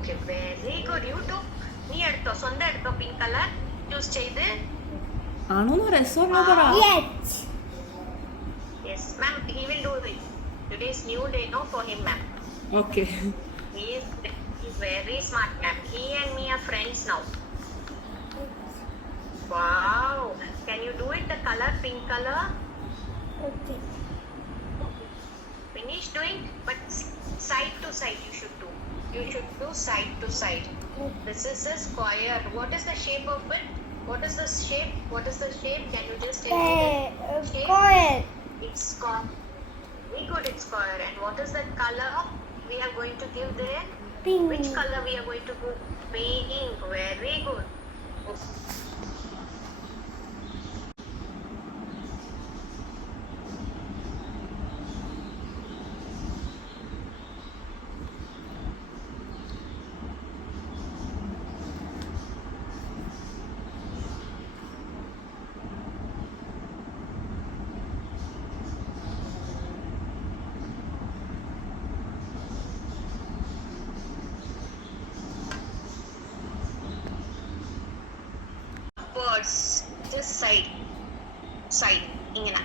Okay, very good. You too. നീ എടുത്തോ സ്വന്തം എടുത്തോ പിങ്ക് കളർ ചൂസ് ചെയ്ത് ആണോന്നോ രസമുള്ള പറ. Yes, ma'am. He will do it. Today's new day, no, for him, ma'am. Okay. He's very smart, ma'am. He and me are friends now. Wow. Can you do it the color pink color? Okay. Finish doing, but side to side you should do. You should do side to side. This is a square. What is the shape of it? What is the shape? What is the shape? Can you just tell me the shape? Square. It's square. Very good, it's square. And what is the color we are going to give there? Pink. Which color we are going to give? Pink. Very good. Upwards, just side, ingana.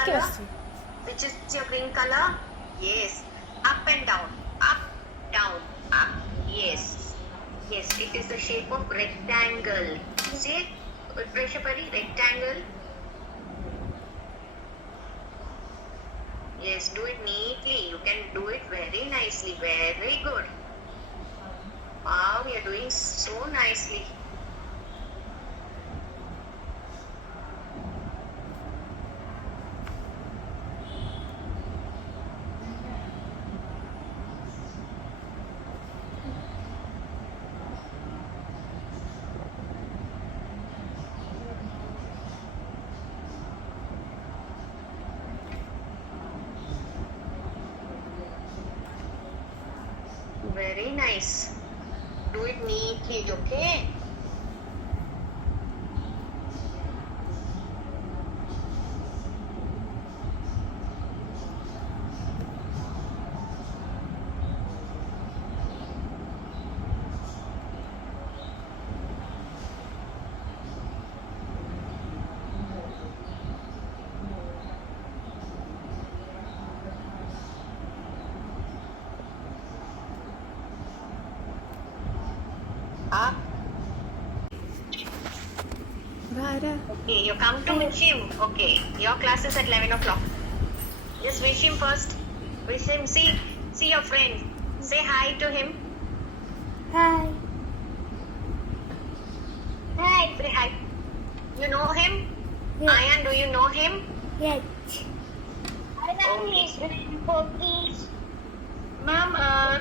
Color? Which is your green color? Yes. Up and down. Up, down, up. Yes. Yes, it is the shape of rectangle. See it? Prashapari, rectangle. Yes, do it neatly. You can do it very nicely. Very good. Wow, you are doing so nicely. Very nice. Do it neatly, okay? Up. Okay, you come to wish him. Okay, your class is at 11 o'clock. Just wish him first. Wish him. See your friend. Say hi to him. Hi. Hi. Say hi. You know him? Yes. Ayan, do you know him? Yes. I love Okay. his cookies. Ma'am,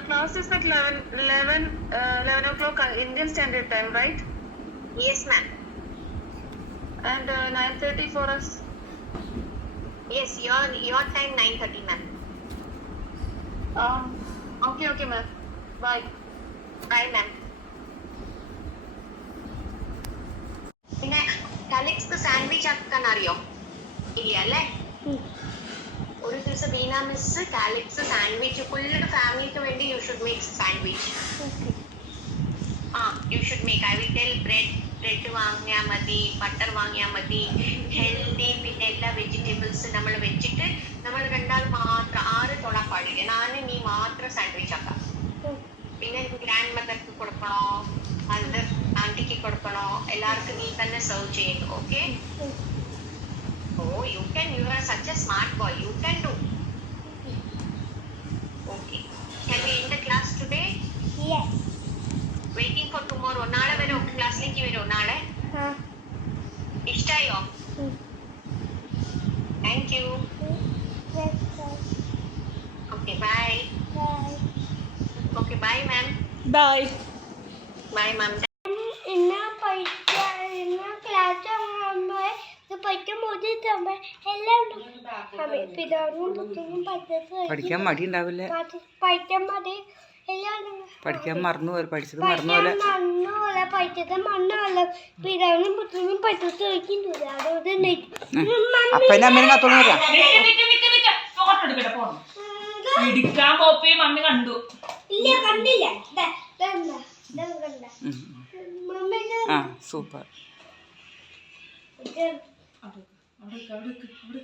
class is at 11 o'clock Indian Standard Time, right? Yes, ma'am. And 9:30 for us. Yes, your time 9:30, ma'am. Okay, ma'am. Bye. Bye, ma'am. പിന്നെ കലക്സ് സാൻഡ്വിച്ച് ആക്കാൻ അറിയോ? ഇല്ല അല്ലേ? ഒരു ദിവസം Beena miss calyx sandwich full ഫാമിലിക്ക് വേണ്ടി you should make sandwich. You should make. I will tell bread വാങ്ങിയാൽ മതി, ബട്ടർ വാങ്ങിയാൽ മതി, ഹെൽത്തി, പിന്നെ എല്ലാ വെജിറ്റബിൾസ് നമ്മൾ വെച്ചിട്ട് നമ്മൾ രണ്ടാൾ മാത്രം 6 തൊളാൻ പാടില്ല. ഞാനും നീ മാത്രം സാൻഡ്വിച്ച് ആക്കാം. പിന്നെ ഗ്രാൻഡ് മദർക്ക് കൊടുക്കണോ, മദർ ആൻറ്റിക്ക് കൊടുക്കണോ, എല്ലാവർക്കും നീ തന്നെ സെർവ് ചെയ്യുന്നു. Okay? Oh, you can. You are such a smart boy. You can do. Okay. Can we end the class today? Yes. Waiting for tomorrow. നാളെ വരോ ക്ലാസ്സിലേക്ക് വരോ നാളെ? ഇഷ്ടായോ? Thank you. Okay, bye. Bye. Okay, bye, ma'am. Bye. Bye, ma'am. ഇന്ന പഠിച്ച ഇന്ന ക്ലാസ് പഠിക്കാൻ മടി ഉണ്ടാവില്ലേ? പഠിക്കാൻ മതി എല്ലാം പഠിക്കാൻ മറന്നു പോലെ പഠിച്ചത് മറന്നു പോലെ. മണ്ണുപോലെ പഠിച്ചത് മണ്ണല്ല പിതാവിനും പുത്രനും പഠിച്ചത് ചോദിക്കുന്നില്ല അതുകൊണ്ട് അപ്പനെ അമ്മേനും കത്തോളം വരാം. ഇടിക്കാൻ പോപ്പേ മമ്മി കണ്ടു. ഇല്ല കണ്ടില്ല കണ്ട ആ സൂപ്പർ. ഇത് അവിടെ